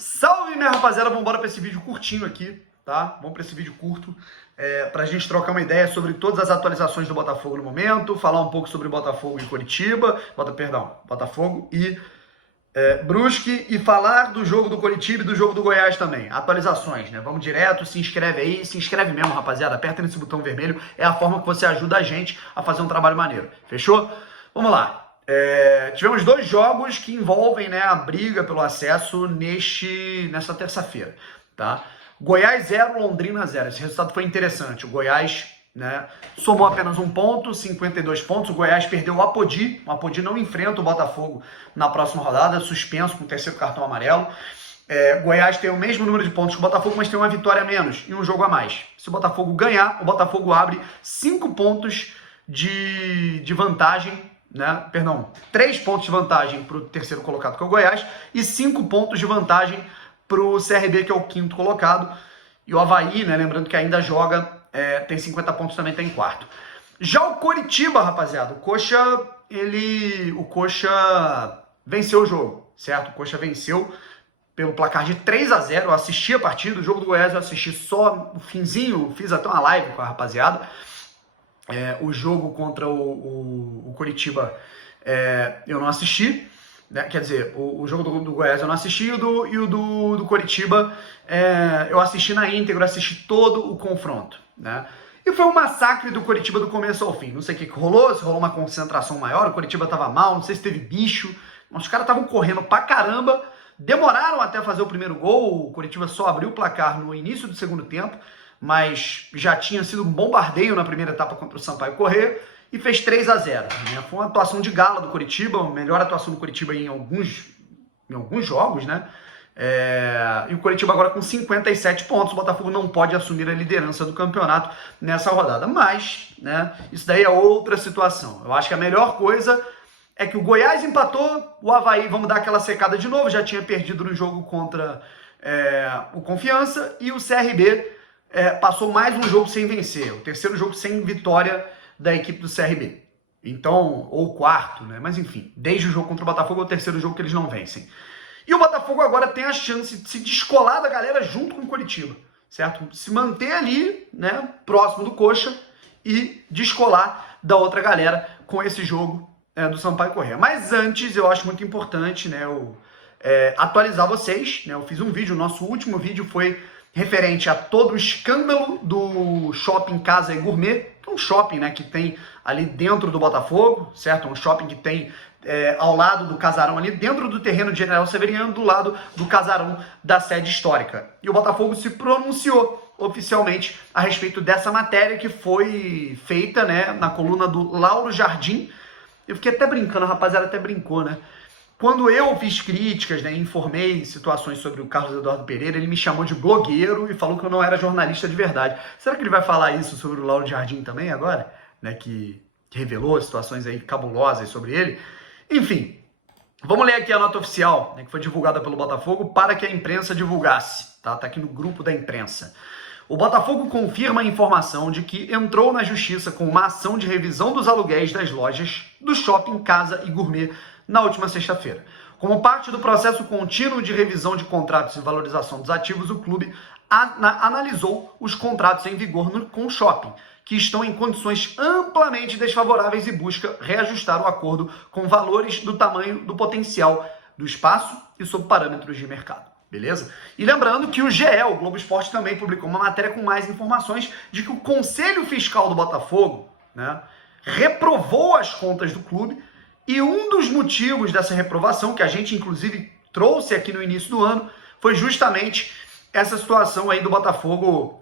Salve, minha rapaziada, vamos embora para esse vídeo curtinho aqui, tá? Vamos para esse vídeo curto, pra gente trocar uma ideia sobre todas as atualizações do Botafogo no momento, falar um pouco sobre Botafogo e Coritiba, Botafogo e Brusque, e falar do jogo do Coritiba e do jogo do Goiás também. Atualizações, né? Vamos direto, se inscreve aí, se inscreve mesmo, rapaziada, aperta nesse botão vermelho, é a forma que você ajuda a gente a fazer um trabalho maneiro, fechou? Vamos lá. Tivemos dois jogos que envolvem, né, a briga pelo acesso nessa terça-feira, tá? Goiás 0, Londrina 0. Esse resultado foi interessante. O Goiás, né, somou apenas um ponto, 52 pontos. O Goiás perdeu o Apodi. O Apodi não enfrenta o Botafogo na próxima rodada, suspenso com o terceiro cartão amarelo. Goiás tem o mesmo número de pontos que o Botafogo, mas tem uma vitória a menos e um jogo a mais. Se o Botafogo ganhar, o Botafogo abre 5 pontos de vantagem, né? Perdão, 3 pontos de vantagem para o terceiro colocado, que é o Goiás, e 5 pontos de vantagem para o CRB, que é o quinto colocado. E o Avaí, né, lembrando que ainda joga, tem 50 pontos, também está em quarto. Já o Coritiba, rapaziada, o Coxa venceu o jogo, certo? O Coxa venceu pelo placar de 3-0. Eu assisti a partida, o jogo do Goiás eu assisti só no finzinho, fiz até uma live com a rapaziada. O jogo contra o Coritiba eu não assisti, né? Quer dizer, o jogo do Goiás eu não assisti, e o do Coritiba eu assisti na íntegra, assisti todo o confronto, né? E foi um massacre do Coritiba do começo ao fim. Não sei o que rolou, se rolou uma concentração maior, o Coritiba tava mal, não sei se teve bicho, mas os caras estavam correndo pra caramba, demoraram até fazer o primeiro gol. O Coritiba só abriu o placar no início do segundo tempo, mas já tinha sido um bombardeio na primeira etapa contra o Sampaio Corrêa e fez 3-0. Né? Foi uma atuação de gala do Coritiba, a melhor atuação do Coritiba em alguns jogos, né? E o Coritiba agora com 57 pontos, o Botafogo não pode assumir a liderança do campeonato nessa rodada. Mas, né, isso daí é outra situação. Eu acho que a melhor coisa é que o Goiás empatou, o Avaí, vamos dar aquela secada de novo, já tinha perdido no jogo contra o Confiança, e o CRB passou mais um jogo sem vencer, o terceiro jogo sem vitória da equipe do CRB. Então, ou o quarto, né? Mas enfim, desde o jogo contra o Botafogo é o terceiro jogo que eles não vencem. E o Botafogo agora tem a chance de se descolar da galera junto com o Coritiba, certo? Se manter ali, né, próximo do Coxa e descolar da outra galera com esse jogo do Sampaio Corrêa. Mas antes, eu acho muito importante, né, atualizar vocês, né? Eu fiz um vídeo, o nosso último vídeo foi referente a todo o escândalo do Shopping Casa e Gourmet, que é um shopping, né, que tem ali dentro do Botafogo, certo? Um shopping que tem ao lado do casarão, ali dentro do terreno de General Severiano, do lado do casarão da sede histórica. E o Botafogo se pronunciou oficialmente a respeito dessa matéria que foi feita, né, na coluna do Lauro Jardim. Eu fiquei até brincando, a rapaziada até brincou, né? Quando eu fiz críticas, né, informei situações sobre o Carlos Eduardo Pereira, ele me chamou de blogueiro e falou que eu não era jornalista de verdade. Será que ele vai falar isso sobre o Lauro Jardim também agora? Né, que revelou situações aí cabulosas sobre ele. Enfim, vamos ler aqui a nota oficial, né, que foi divulgada pelo Botafogo para que a imprensa divulgasse. Tá aqui no grupo da imprensa. O Botafogo confirma a informação de que entrou na justiça com uma ação de revisão dos aluguéis das lojas do Shopping Casa e Gourmet na última sexta-feira. Como parte do processo contínuo de revisão de contratos e valorização dos ativos, o clube analisou os contratos em vigor com o shopping, que estão em condições amplamente desfavoráveis, e busca reajustar o acordo com valores do tamanho do potencial do espaço e sob parâmetros de mercado. Beleza? E lembrando que o GE, o Globo Esporte, também publicou uma matéria com mais informações de que o Conselho Fiscal do Botafogo, né, reprovou as contas do clube. E um dos motivos dessa reprovação, que a gente inclusive trouxe aqui no início do ano, foi justamente essa situação aí do Botafogo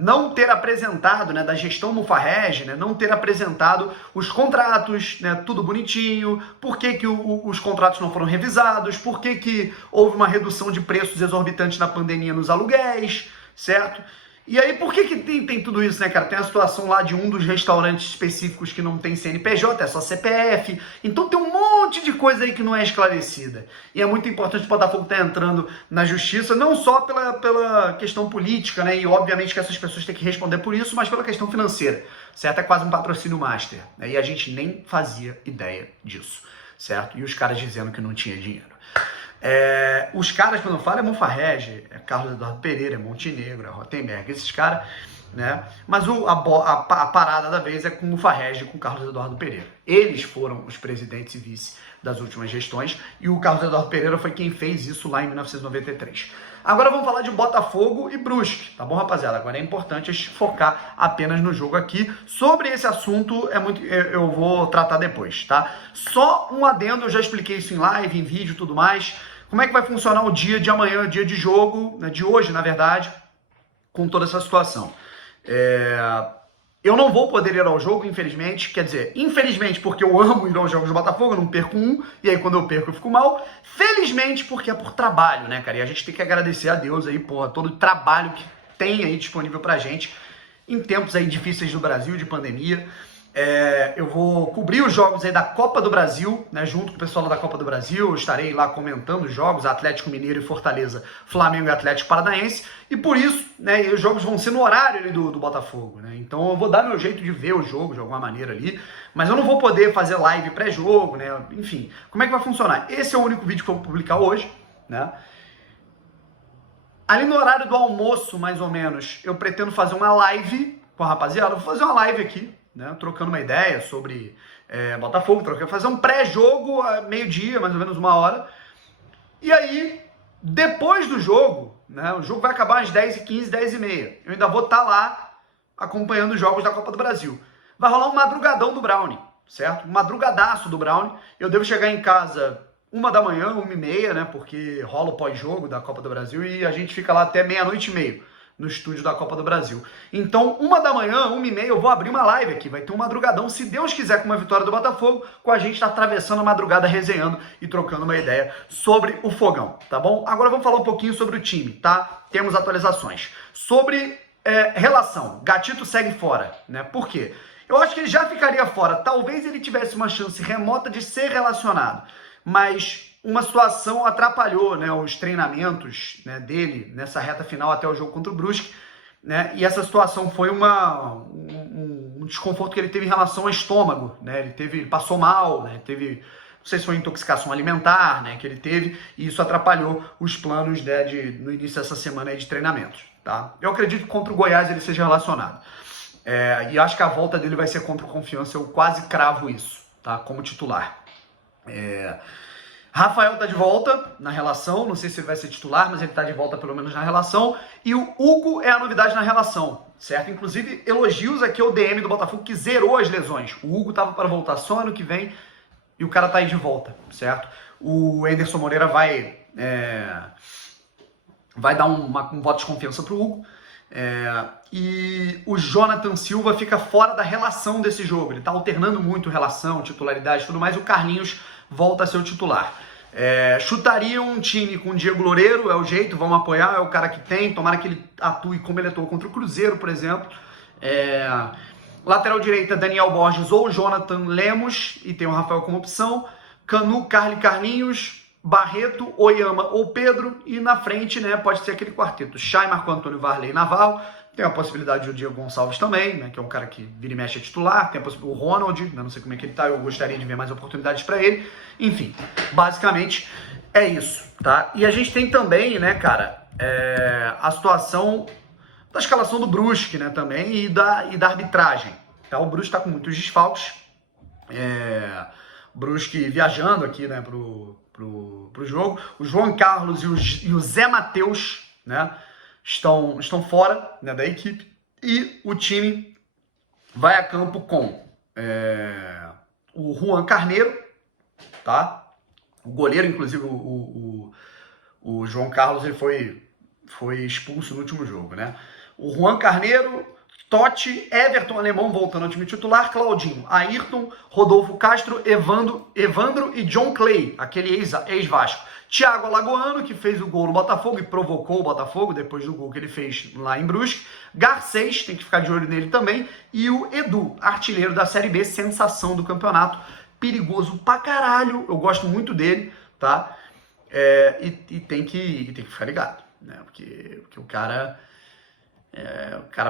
não ter apresentado, né, da gestão Mufarrege, né, não ter apresentado os contratos, né, tudo bonitinho, por que os contratos não foram revisados, por que houve uma redução de preços exorbitantes na pandemia nos aluguéis, certo? E aí, por que tem tudo isso, né, cara? Tem a situação lá de um dos restaurantes específicos que não tem CNPJ, é só CPF. Então tem um monte de coisa aí que não é esclarecida. E é muito importante o Botafogo estar entrando na justiça, não só pela questão política, né? E obviamente que essas pessoas têm que responder por isso, mas pela questão financeira, certo? É quase um patrocínio master, né? E a gente nem fazia ideia disso, certo? E os caras dizendo que não tinha dinheiro. Os caras, quando eu falo, é Monfarrege, é Carlos Eduardo Pereira, é Montenegro, é Rottenberg, esses caras, né? Mas a parada da vez é com o Monfarrege e com o Carlos Eduardo Pereira. Eles foram os presidentes e vice das últimas gestões e o Carlos Eduardo Pereira foi quem fez isso lá em 1993. Agora vamos falar de Botafogo e Brusque, tá bom, rapaziada? Agora é importante a gente focar apenas no jogo aqui. Sobre esse assunto, eu vou tratar depois, tá? Só um adendo, eu já expliquei isso em live, em vídeo e tudo mais. Como é que vai funcionar o dia de amanhã, o dia de jogo, né, de hoje, na verdade, com toda essa situação? Eu não vou poder ir ao jogo, infelizmente. Quer dizer, infelizmente porque eu amo ir aos jogos do Botafogo, eu não perco um, e aí quando eu perco eu fico mal. Felizmente porque é por trabalho, né, cara? E a gente tem que agradecer a Deus aí, porra, todo o trabalho que tem aí disponível pra gente em tempos aí difíceis do Brasil, de pandemia. Eu vou cobrir os jogos aí da Copa do Brasil, né, junto com o pessoal da Copa do Brasil. Eu estarei lá comentando os jogos, Atlético Mineiro e Fortaleza, Flamengo e Atlético Paranaense, e por isso, né, os jogos vão ser no horário ali do Botafogo, né, então eu vou dar meu jeito de ver o jogo de alguma maneira ali, mas eu não vou poder fazer live pré-jogo, né, enfim, como é que vai funcionar? Esse é o único vídeo que eu vou publicar hoje, né. Ali no horário do almoço, mais ou menos, eu pretendo fazer uma live com a rapaziada. Vou fazer uma live aqui, né, trocando uma ideia sobre Botafogo, fazer um pré-jogo a meio-dia, mais ou menos 1 hora. E aí, depois do jogo, né, o jogo vai acabar às 10h15, 10h30. Eu ainda vou estar lá acompanhando os jogos da Copa do Brasil. Vai rolar um madrugadão do Brownie, certo? Um madrugadaço do Brownie. Eu devo chegar em casa 1 da manhã, 1h30, né, porque rola o pós-jogo da Copa do Brasil e a gente fica lá até 00:30. No estúdio da Copa do Brasil. Então, 1 da manhã, 1h30, eu vou abrir uma live aqui. Vai ter um madrugadão, se Deus quiser, com uma vitória do Botafogo, com a gente atravessando a madrugada, resenhando e trocando uma ideia sobre o Fogão, tá bom? Agora vamos falar um pouquinho sobre o time, tá? Temos atualizações. Sobre relação, Gatito segue fora, né? Por quê? Eu acho que ele já ficaria fora. Talvez ele tivesse uma chance remota de ser relacionado, mas uma situação atrapalhou, né, os treinamentos, né, dele nessa reta final até o jogo contra o Brusque, né, e essa situação foi um desconforto que ele teve em relação ao estômago, né, ele passou mal, né, teve, não sei se foi intoxicação alimentar, né, que ele teve, e isso atrapalhou os planos, né, no início dessa semana aí de treinamentos, tá? Eu acredito que contra o Goiás ele seja relacionado, e acho que a volta dele vai ser contra o Confiança, eu quase cravo isso, tá, como titular. Rafael tá de volta na relação, não sei se ele vai ser titular, mas ele tá de volta pelo menos na relação, e o Hugo é a novidade na relação, certo? Inclusive, elogios aqui ao DM do Botafogo que zerou as lesões. O Hugo tava para voltar só ano que vem e o cara tá aí de volta, certo? O Anderson Moreira vai dar um voto de confiança pro Hugo, e o Jonathan Silva fica fora da relação desse jogo, ele tá alternando muito relação, titularidade e tudo mais, o Carlinhos volta a ser o titular. Chutaria um time com o Diego Loureiro, é o jeito, vamos apoiar, é o cara que tem, tomara que ele atue como ele atuou contra o Cruzeiro, por exemplo. Lateral direita, Daniel Borges ou Jonathan Lemos, e tem o Rafael como opção. Canu, Carlinhos, Barreto, Oyama ou Pedro, e na frente, né, pode ser aquele quarteto, Chay, Marco Antônio, Varley, Naval. Tem a possibilidade do Diego Gonçalves também, né, que é um cara que vira e mexe é titular. Tem o Ronald, né, não sei como é que ele tá, eu gostaria de ver mais oportunidades para ele. Enfim, basicamente é isso, tá? E a gente tem também, né, cara, a situação da escalação do Brusque, né, também, e da arbitragem. Tá? O Brusque tá com muitos desfalques. Brusque viajando aqui, né, pro jogo. O João Carlos e o Zé Matheus, né, estão fora, né, da equipe, e o time vai a campo com o Juan Carneiro, tá? O goleiro, inclusive, o João Carlos, ele foi expulso no último jogo, né? O Juan Carneiro, Totti, Everton Alemão voltando ao time titular, Claudinho, Ayrton, Rodolfo Castro, Evandro e John Clay, aquele ex-Vasco. Thiago Alagoano, que fez o gol no Botafogo e provocou o Botafogo depois do gol que ele fez lá em Brusque. Garcês, tem que ficar de olho nele também. E o Edu, artilheiro da Série B, sensação do campeonato. Perigoso pra caralho, eu gosto muito dele, tá? E tem que ficar ligado, né? Porque o cara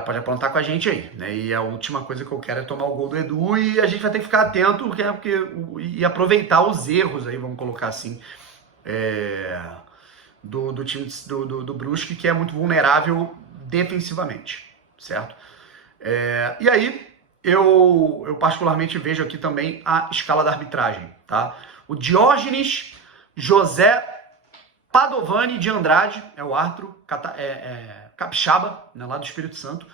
pode aprontar com a gente aí, né? E a última coisa que eu quero é tomar o gol do Edu, e a gente vai ter que ficar atento e aproveitar os erros aí, vamos colocar assim, do time do Brusque, que é muito vulnerável defensivamente, certo? E aí, eu particularmente vejo aqui também a escala da arbitragem, tá? O Diógenes José Padovani de Andrade é o árbitro capixaba, né, lá do Espírito Santo.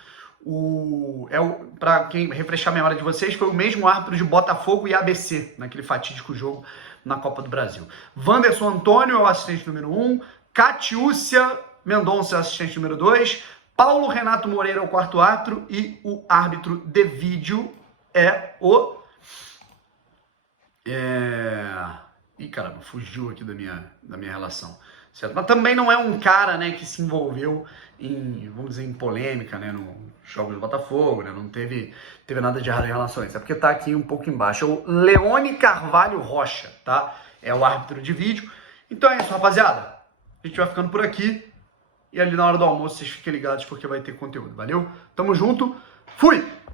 Para quem refrescar a memória de vocês, foi o mesmo árbitro de Botafogo e ABC, naquele fatídico jogo na Copa do Brasil. Wanderson Antônio é o assistente número 1, Catiúcia Mendonça é o assistente número 2, Paulo Renato Moreira é o quarto árbitro e o árbitro de vídeo é o... Ih, caramba, fugiu aqui da minha relação. Certo? Mas também não é um cara, né, que se envolveu em, vamos dizer, em polêmica, né, no jogo do Botafogo, né, não teve nada de errado em relação a isso. É porque tá aqui um pouco embaixo. É o Leone Carvalho Rocha, tá? É o árbitro de vídeo. Então é isso, rapaziada. A gente vai ficando por aqui. E ali na hora do almoço vocês fiquem ligados porque vai ter conteúdo. Valeu? Tamo junto. Fui!